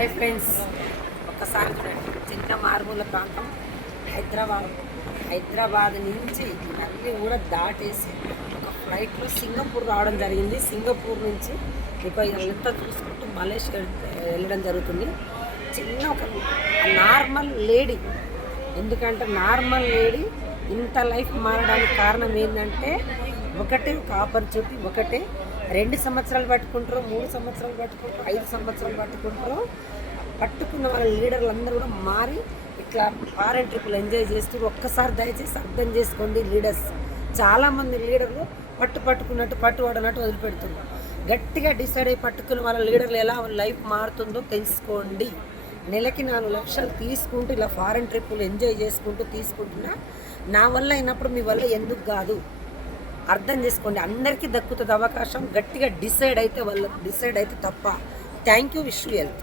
Hi friends, ఒక్కసారి చూడండి. చిన్న మారుమూల ప్రాంతం హైదరాబాద్ నుంచి ఇవన్నీ కూడా దాటేసి ఒక ఫ్లైట్లో సింగపూర్ రావడం జరిగింది. సింగపూర్ నుంచి ఇప్పుడు ఇదంతా చూసుకుంటూ మలేషియా వెళ్ళడం జరుగుతుంది. చిన్న ఒక నార్మల్ లేడీ, ఎందుకంటే నార్మల్ లేడీ ఇంత లైఫ్ మారడానికి కారణం ఏంటంటే ఒకటే ఒక ఆపర్చునిటీ, ఒకటే 2 సంవత్సరాలు పట్టుకుంటారు, 3 సంవత్సరాలు పట్టుకుంటారు, 5 సంవత్సరాలు పట్టుకుంటారు. పట్టుకున్న వాళ్ళ లీడర్లు అందరూ కూడా మారి ఇట్లా ఫారెన్ ట్రిప్పులు ఎంజాయ్ చేస్తూ ఒక్కసారి దయచేసి అర్థం చేసుకోండి. లీడర్స్ చాలామంది లీడర్లు పట్టుకున్నట్టు పట్టుబడినట్టు వదిలిపెడుతున్నారు. గట్టిగా డిసైడ్ అయ్యి పట్టుకున్న వాళ్ళ లీడర్లు ఎలా లైఫ్ మారుతుందో తెలుసుకోండి. నెలకి 4 లక్షలు తీసుకుంటూ ఇలా ఫారెన్ ట్రిప్పులు ఎంజాయ్ చేసుకుంటూ తీసుకుంటున్నా. నా వల్ల అయినప్పుడు మీ వల్ల ఎందుకు కాదు అర్థం చేసుకోండి. అందరికీ దక్కుతుంది అవకాశం. గట్టిగా డిసైడ్ అయితే తప్ప. Thank you. Wish you health.